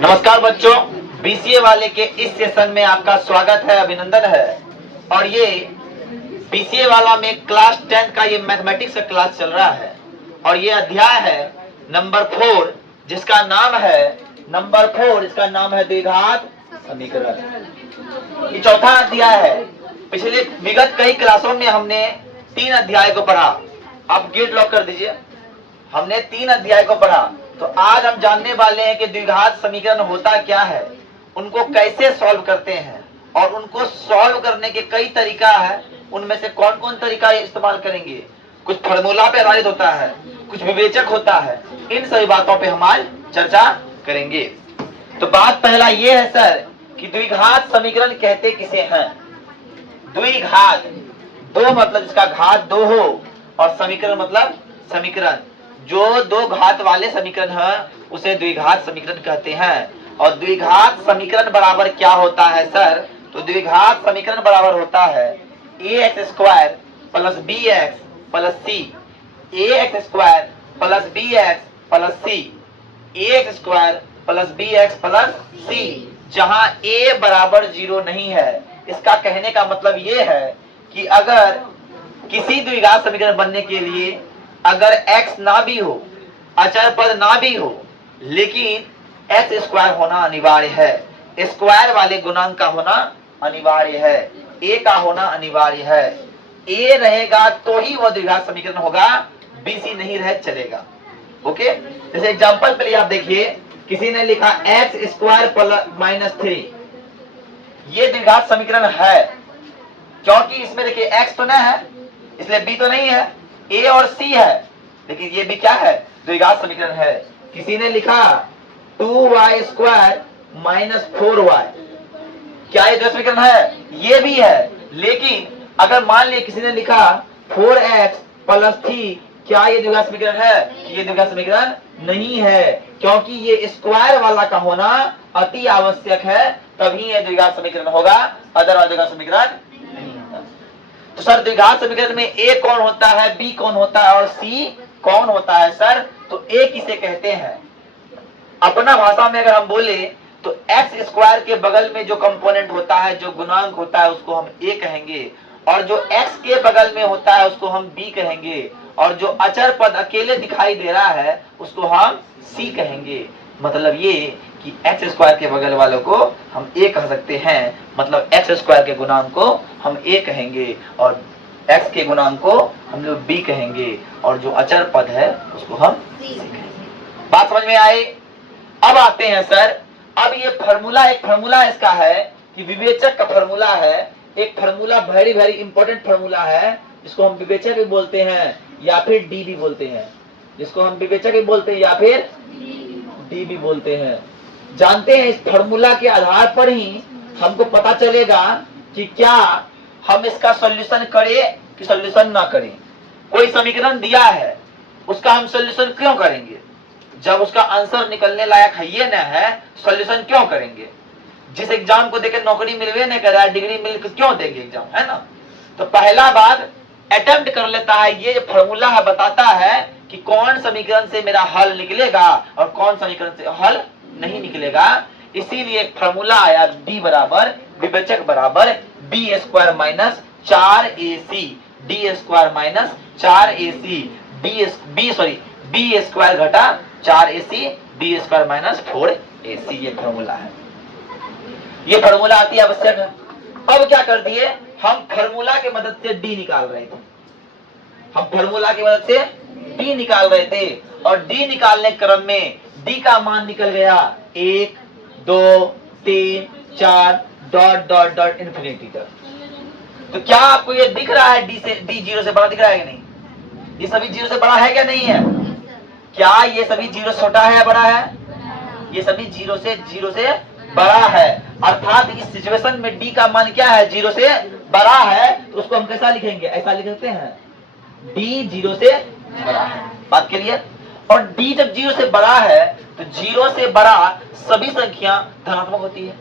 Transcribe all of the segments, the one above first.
नमस्कार बच्चों, बीसीए वाले के इस सेशन में आपका स्वागत है, अभिनंदन है। और ये बीसीए वाला में क्लास 10 का ये मैथमेटिक्स का क्लास चल रहा है और ये अध्याय है नंबर 4 जिसका नाम है द्विघात समीकरण। ये चौथा अध्याय है। पिछले विगत कई क्लासों में हमने 3 अध्याय को पढ़ा। आप गेट लॉक कर दीजिए। हमने 3 अध्याय को पढ़ा, तो आज हम जानने वाले हैं कि द्विघात समीकरण होता क्या है, उनको कैसे सॉल्व करते हैं और उनको सॉल्व करने के कई तरीका है। उनमें से कौन कौन तरीका इस्तेमाल करेंगे। कुछ फार्मूला पे आधारित होता है, कुछ विवेचक होता है। इन सभी बातों पे हम आज चर्चा करेंगे। तो बात पहला ये है सर कि द्विघात समीकरण कहते किसे हैं। द्विघात, दो मतलब जिसका घात 2 हो, और समीकरण मतलब समीकरण, जो दो घात वाले समीकरण है उसे द्विघात समीकरण कहते हैं। और द्विघात समीकरण बराबर क्या होता है सर? तो द्विघात समीकरण बराबर होता है ax square plus bx plus c, ax square plus bx plus c, ax square plus bx plus c, जहां a बराबर 0 नहीं है। इसका कहने का मतलब ये है कि अगर किसी द्विघात समीकरण बनने के लिए अगर x ना भी हो, अचर पद ना भी हो, लेकिन x स्क्वायर होना अनिवार्य है। स्क्वायर वाले गुणांक का होना अनिवार्य है, a का होना अनिवार्य है। a रहेगा तो ही वह द्विघात समीकरण होगा, bc नहीं रहे चलेगा। ओके, जैसे एग्जांपल के लिए आप देखिए, किसी ने लिखा x स्क्वायर प्लस माइनस 3, ये द्विघात समीकरण है क्योंकि इसमें देखिए x तो न है इसलिए b तो नहीं है, a और c है, लेकिन ये भी क्या है? द्विघात समीकरण है। किसी ने लिखा 2y स्क्वायर माइनस 4y, क्या ये द्विघात समीकरण है? ये भी है। लेकिन अगर मान लिया किसी ने लिखा 4x प्लस 3, क्या ये द्विघात समीकरण है? ये द्विघात समीकरण नहीं है, क्योंकि ये स्क्वायर वाला का होना अति आवश्यक है, तभी ये द्विघात समीकरण होगा, अदरवाइज द्विघात समीकरण नहीं होता। तो सर द्विघात समीकरण में a कौन होता है, b कौन होता है और c कौन होता है सर? तो a किसे कहते हैं? अपना भाषा में अगर हम बोले तो x स्क्वायर के बगल में जो कंपोनेंट होता है, जो गुणांक होता है, उसको हम a कहेंगे, और जो x के बगल में होता है उसको हम b कहेंगे, और जो अचर पद अकेले दिखाई दे रहा है उसको हम c कहेंगे। मतलब ये कि x स्क्वायर के बगल वालों को हम a कह सकते हैं, मतलब x स्क्वायर के गुणांक को हम a कहेंगे और x के गुणांक को हम लोग b कहेंगे, और जो अचर पद है उसको हम c कहेंगे। बात समझ में आई? अब आते हैं सर, अब ये फार्मूला, एक फार्मूला इसका है कि विवेचक का फार्मूला है। एक formula very very important formula है, जिसको हम विवेचक भी बोलते हैं या फिर डी भी बोलते हैं, जिसको हम विवेचक भी बोलते हैं या फिर डी भी बोलते हैं। जानते हैं इस फार्मूला के आधार पर ही हमको पता चलेगा कि क्या हम इसका सॉल्यूशन करें कि सॉल्यूशन ना करें। कोई समीकरण दिया है, उसका हम सॉल्यूशन क्यों करेंगे? जब उसका आंसर निकलने लायक है ये ना है, सॉल्यूशन क्यों करेंगे? जिस एग्जाम को देकर नौकरी मिलवे नहीं कर रहा है, डिग्री मिल क्यों देंगे एग्जाम, है ना? तो पहला बात अटेम्प्ट कर लेता है। ये जो फार्मूला है बताता है कि कौन समीकरण से मेरा हल निकलेगा और कौन समीकरण से हल नहीं निकलेगा। इसीलिए एक फार्मूला आया d बराबर विवेचक बराबर b square minus 4ac, d square minus 4ac, b square घटा 4ac, d square minus 4ac, ये फार्मूला है। ये फार्मूला अति आवश्यक है। अब क्या कर दिए, हम फार्मूला की मदद से d निकाल रहे थे। हम फार्मूला की मदद से d निकाल रहे थे और d निकालने क्रम में d का मान निकल गया 1 2 3 4 डॉट डॉट डॉट इन्फिनिटी तक। तो क्या आपको ये दिख रहा है d 0 से बड़ा दिख रहा है कि नहीं? ये सभी 0 से बड़ा है क्या नहीं है? क्या ये सभी 0 छोटा है या बड़ा है? ये सभी 0 से बड़ा है। अर्थात इस सिचुएशन में d का मान क्या है? 0 से बड़ा है। तो उसको हम कैसा लिखेंगे? ऐसा लिख सकते हैं, d 0 से बड़ा है। बात क्लियर? और d जब 0 से बड़ा है तो 0 से बड़ा सभी संख्या धनात्मक होती है।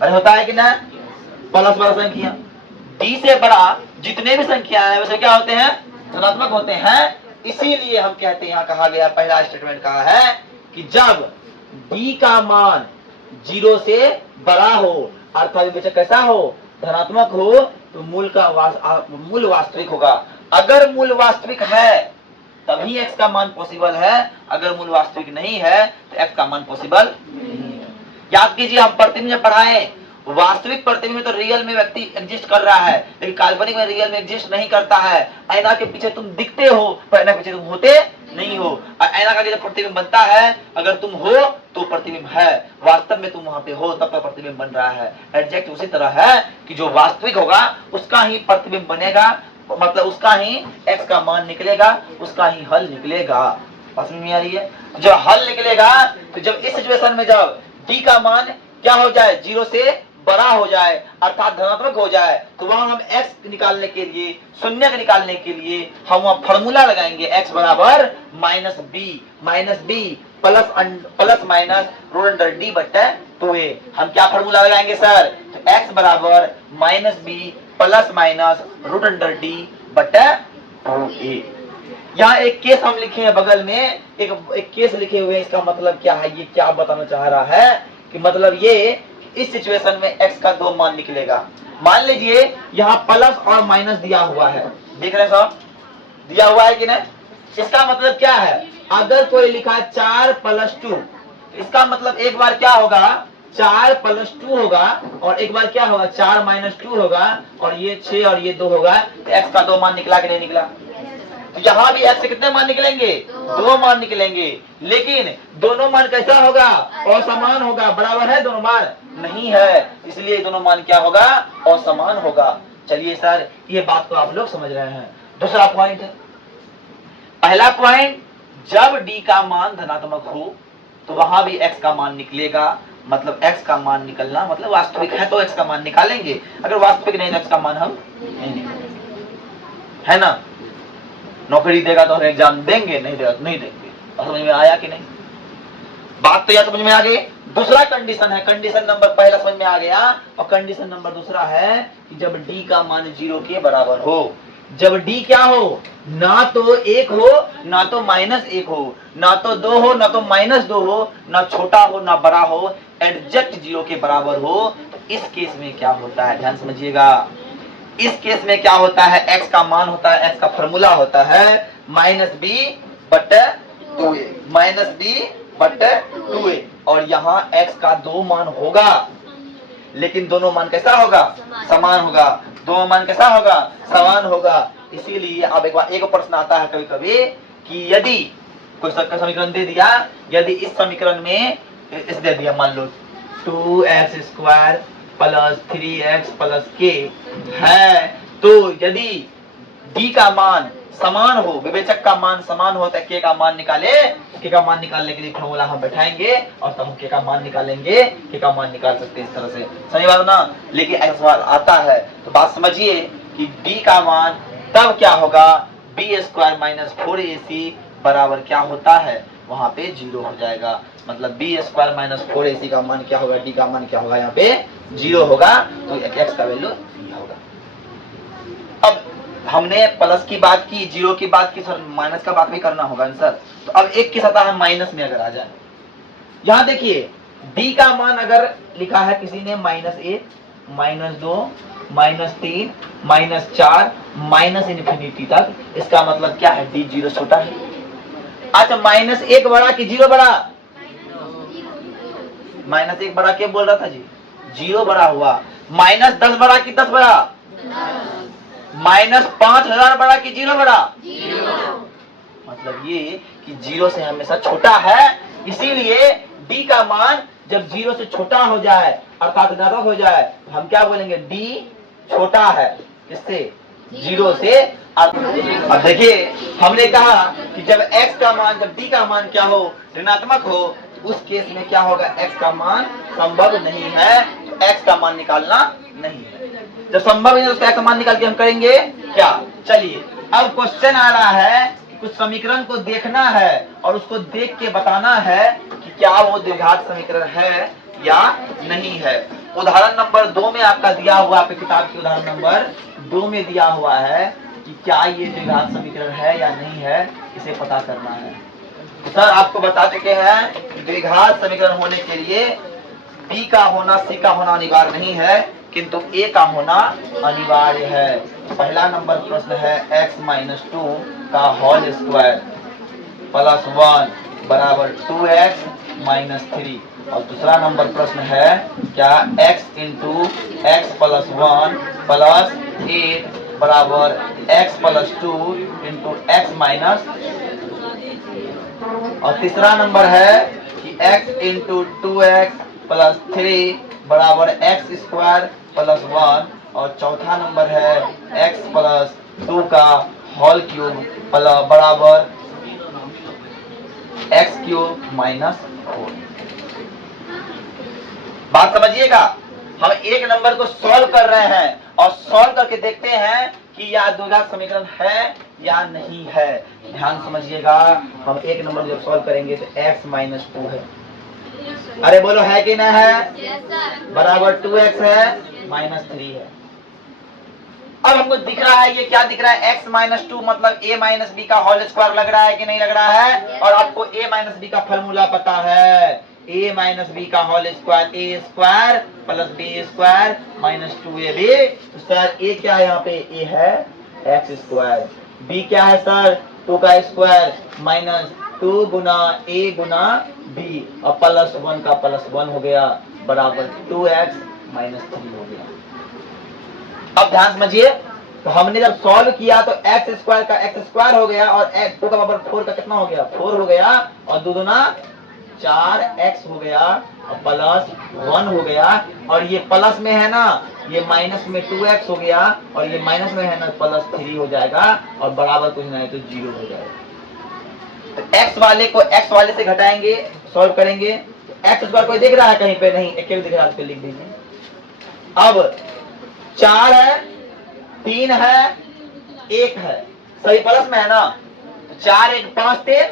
अरे होता है कि ना? प्लस वाला संख्या d से बड़ा जितने भी संख्या है वैसे क्या होते हैं? धनात्मक होते हैं। इसीलिए हम कहते हैं, यहाँ कहा गया, पहला स्टेटमेंट कहा है कि जब d का मान 0 से बड़ा हो अर्थात विवेचक कैसा हो, धनात्मक हो, तो मूल वास्तविक होगा। अगर मूल वास्तविक है तभी x का मान पॉसिबल है, अगर मूल वास्तविक नहीं है तो x का मान पॉसिबल नहीं है। याद कीजिए, हम प्रतिबिंब में पढ़ाए, वास्तविक प्रतिबिंब में तो रियल में व्यक्ति एग्जिस्ट कर रहा है, लेकिन काल्पनिक में रियल में एग्जिस्ट नहीं करता है। ऐना के पीछे तुम दिखते हो पर ऐना के पीछे तुम होते नहीं हो। ऐना का जब प्रतिबिंब बनता है, अगर तुम हो तो प्रतिबिंब है, वास्तव में तुम वहां पे हो तब तक प्रतिबिंब बन रहा है। एडजेक्ट उसी तरह है कि जो वास्तविक होगा उसका ही प्रतिबिंब बनेगा, मतलब उसका ही x का मान निकलेगा, उसका ही हल निकलेगा। समझ में आ रही है? जब हल निकलेगा तो जब इस सिचुएशन में जब d का मान क्या हो जाए, 0 से बड़ा हो जाए अर्थात धनात्मक हो जाए, तो वहां हम x निकालने के लिए, शून्य निकालने के लिए हम वहां फॉर्मूला लगाएंगे, x बराबर -b plus minus root under D बटे 2a। हम क्या फॉर्मूला लगाएंगे सर? तो x बराबर -b plus minus root under D बटे 2a। यहाँ एक केस हम लिखे हैं बगल में, एक केस लिखे हुए हैं। इसका मतलब क्या है, ये क्या बताना चाह रहा है कि मतलब ये इस सिचुएशन में x का 2 मान निकलेगा। मान लीजिए यहाँ प्लस और माइनस दिया हुआ है, देख रहे हैं साहब, दिया हुआ है कि नहीं? इसका मतलब क्या है, अगर कोई लिखा 4 + 2, इसका मतलब एक बार क्या होगा, 4 + 2 होगा और एक बार क्या होगा, 4 - 2 होगा और ये 6 और ये 2 होगा, तो x का 2 मान निकला कि नहीं निकला? तो यहाँ भी x से कितने मान निकलेंगे? 2 मान निकलेंगे। लेकिन दोनों मान कैसा होगा? असमान होगा। बराबर है दोनों मान? नहीं है, इसलिए दोनों मान क्या होगा? असमान होगा। चलिए सर, ये बात तो आप लोग समझ रहे हैं। दूसरा पॉइंट है, पहला पॉइंट, जब d का मान धनात्मक हो तो वहां भी x का मान निकलेगा, मतलब x का मान निकलना मतलब वास्तविक है तो x का मान निकालेंगे, अगर वास्तविक नहीं तो x का मान हम नहीं निकालेंगे, है ना? नौकरी देगा तो हम एग्जाम देंगे, नहीं देगा तो नहीं देंगे। और समझ में आया कि नहीं? बात तो यह समझ में आ गई। दूसरा कंडीशन है, कंडीशन नंबर पहला समझ में आ गया, और कंडीशन नंबर दूसरा है कि जब d का मान 0 के बराबर हो। जब d क्या हो, ना तो 1 हो ना तो -1 हो, ना तो 2 हो ना तो -2 हो, ना छोटा हो ना बड़ा हो, एग्जैक्ट 0 के बराबर हो, तो इस केस में क्या होता है, ध्यान समझिएगा। इस केस में क्या होता है, x का मान होता है, x का फॉर्मूला होता है -b बटे 2a, और यहाँ x का 2 मान होगा, लेकिन दोनों मान कैसा होगा? समान होगा। दोनों मान कैसा होगा? समान होगा। इसीलिए अब एक प्रश्न आता है कभी कभी कि यदि कोई समीकरण दे दिया, यदि इस समीकरण में इस दे दिया, मान लो 2x² + 3x + k है, तो यदि d का मान समान हो, विवेचक का मान समान हो, तो k का मान निकाले। k का मान निकालने के लिए फॉर्मूला हम बैठाएंगे और तब हम k का मान निकालेंगे। k का मान निकाल सकते हैं इस तरह से, सही बात ना? लेकिन ऐसा सवाल आता है तो बात समझिए कि d का मान तब क्या होगा, b² - 4ac बराबर क्या होता है, वहां पे 0 हो जाएगा। मतलब b² - 4ac का मान क्या होगा, d का मान क्या होगा, यहाँ पे 0 होगा, तो x का वैल्यू होगा। अब हमने प्लस की बात की, 0 की बात की, सर माइनस का बात भी करना होगा सर। तो अब एक केस आता है माइनस में, अगर आ जाए, यहाँ देखिए d का मान अगर लिखा है किसी ने -1 -2 -3 -4 इन्फिनिटी तक, इसका मतलब क्या है, d 0 छोटा है। अच्छा, -1 बड़ा कि 0 बड़ा? -1 बड़ा क्या बोल रहा था जी? 0 बड़ा हुआ। -10 बड़ा कि 10 बड़ा? -5000 बड़ा कि 0 बड़ा? 0। मतलब ये कि 0 से हमेशा छोटा है, इसीलिए d का मान जब 0 से छोटा हो जाए अर्थात धनात्मक हो जाए, हम क्या बोलेंगे, d छोटा है किससे? 0 से। अब देखिए, हमने कहा कि जब x का मान, जब d का मान क्या हो, ऋणात्मक हो, उस केस में क्या होगा, x का मान संभव नहीं है, तो x का मान निकालना नहीं है। जब संभव नहीं है तो उसका x का मान निकाल के हम करेंगे क्या? चलिए, अब क्वेश्चन आ रहा है कि कुछ समीकरण को देखना है और उसको देख के बताना है कि क्या वो द्विघात समीकरण है या नहीं है। उदाहरण नंबर 2 में आपका दिया हुआ, आपकी किताब की उदाहरण नंबर 2 में दिया हुआ है कि क्या ये द्विघात समीकरण है या नहीं है, इसे पता करना है। सर आपको बता चुके हैं कि द्विघात समीकरण होने के लिए बी का होना सी का होना अनिवार्य नहीं है, किंतु ए का होना अनिवार्य है। पहला नंबर प्रश्न है x-2 का होल स्क्वायर प्लस 1 बराबर 2x-3, और दूसरा नंबर प्रश्न है क्या x into x plus 1 plus 8 बराबर x plus 2 into x minus, और तीसरा नंबर है कि x इंटू 2x प्लस 3 बराबर एक्स स्क्वायर प्लस 1, और चौथा नंबर है x प्लस 2 का होल क्यूब बराबर एक्स क्यूब माइनस 4। बात समझिएगा, हम एक नंबर को सॉल्व कर रहे हैं और सॉल्व करके देखते हैं कि यह द्विघात समीकरण है या नहीं है। ध्यान समझिएगा, हम एक नंबर जब सॉल्व करेंगे तो x-2 है, अरे बोलो है कि नहीं है, बराबर 2x है, -3 है। अब हमको दिख रहा है, ये क्या दिख रहा है, x-2 मतलब a - b का होल स्क्वायर लग रहा है कि नहीं लग रहा है, और आपको a - b का फॉर्मूला पता है, a - b का whole square a square plus b square minus 2ab। तो सर a क्या है, यहाँ पे a है x स्क्वायर, b क्या है सर 2 का square minus 2 Guna a Guna b, और प्लस 1 का प्लस 1 हो गया बराबर 2x माइनस 3 हो गया। अब ध्यान समझिए, तो हमने जब सॉल्व किया तो एक्स स्क्वायर का एक्स स्क्वायर हो गया, और एक्स 2 का बराबर 4 का कितना हो गया, 4 हो गया, और 2 दूना 4x हो गया, और प्लस 1 हो गया, और ये प्लस में है ना, ये माइनस में 2x हो गया, और ये माइनस में है ना प्लस 3 हो जाएगा, और बराबर कुछ नहीं तो 0 हो जाएगा। तो x वाले को x वाले से घटाएंगे, सॉल्व करेंगे, तो एक्स स्क्वायर कोई दिख रहा है कहीं पे, नहीं, अकेले दिख रहा है, लिख दीजिए। अब 4 है, 3 है, 1 है, सही प्लस में है ना, तो 4 1 5 3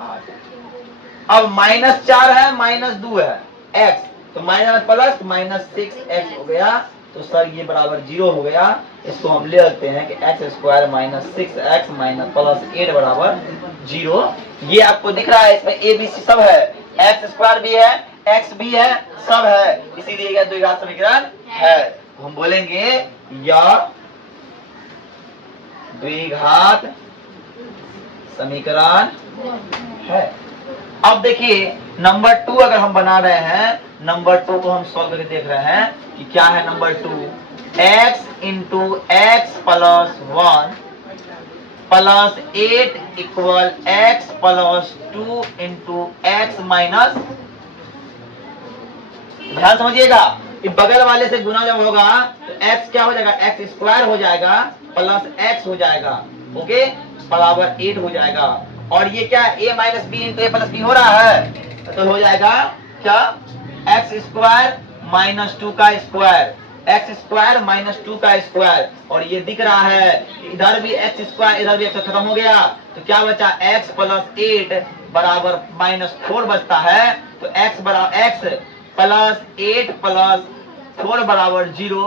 8। अब -4 है, -2 है x, तो माइनस प्लस -6x हो गया, तो सर ये बराबर 0 हो गया। इसको हम ले लेते हैं कि x square -6x minus plus 8 बराबर 0। ये आपको दिख रहा है, इसमें a b c सब है, x स्क्वायर भी है, x भी है, सब है, इसीलिए यह द्विघात समीकरण है। हम बोलेंगे यह द्विघात समीकरण है। अब देखिए नंबर 2 अगर हम बना रहे हैं, नंबर 2 को हम सॉल्व करके देख रहे हैं कि क्या है number 2, x into x plus 1 plus 8 equal x plus 2 into x minus, ध्यान समझिएगा, बगल वाले से गुना जब होगा तो x क्या हो जाएगा, x स्क्वायर हो जाएगा प्लस x हो जाएगा, ओके, बराबर 8 हो जाएगा, और ये क्या a minus B into A plus B हो रहा है, तो हो जाएगा क्या x स्क्वायर माइनस 2 का स्क्वायर, x स्क्वायर माइनस 2 का स्क्वायर, और ये दिख रहा है इधर भी x स्क्वायर इधर भी x खत्म हो गया, तो क्या बचा x प्लस 8 बराबर -4 बचता है, तो x बराबर x प्लस 8 प्लस 4 बराबर 0,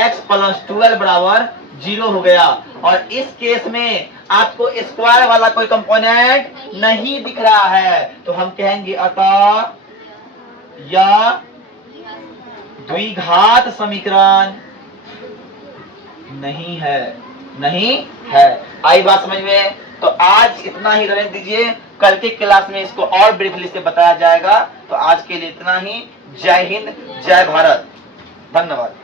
x प्लस 12 बराबर 0 हो गया। और इस केस में आपको स्क्वायर वाला कोई कंपोनेंट नहीं दिख रहा है, तो हम कहेंगे अतः यह द्विघात समीकरण नहीं है, नहीं है। आई बात समझ में? तो आज इतना ही रहने दीजिए, कल के क्लास में इसको और ब्रीफली से बताया जाएगा। तो आज के लिए इतना ही। जय हिंद, जय भारत, धन्यवाद।